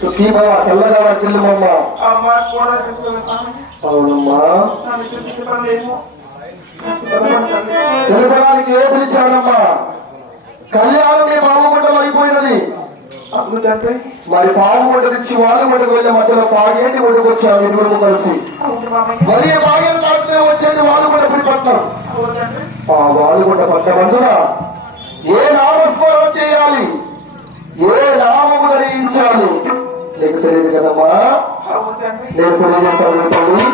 బావ తెల్లగా తీసుకెళ్తాను అవునమ్మా. తెలుపడానికి ఏ పిలిచానమ్మా కళ్యాణం మీ బాబు గుంటలో అయిపోయినది మరి పాము గుంట నుంచి వాళ్ళ గుంటకు వెళ్ళే మధ్యలో పాగేంటి గుంటకు వచ్చాము ఇరువురు కలిసి. మరి తాకితే వచ్చేది వాళ్ళు కూడా ఆ వాళ్ళు కూడా పట్టమందున ఏ నామస్మరణ నీకు తెలియదు కదమ్మా నేను తెలియజేస్తాను తల్లి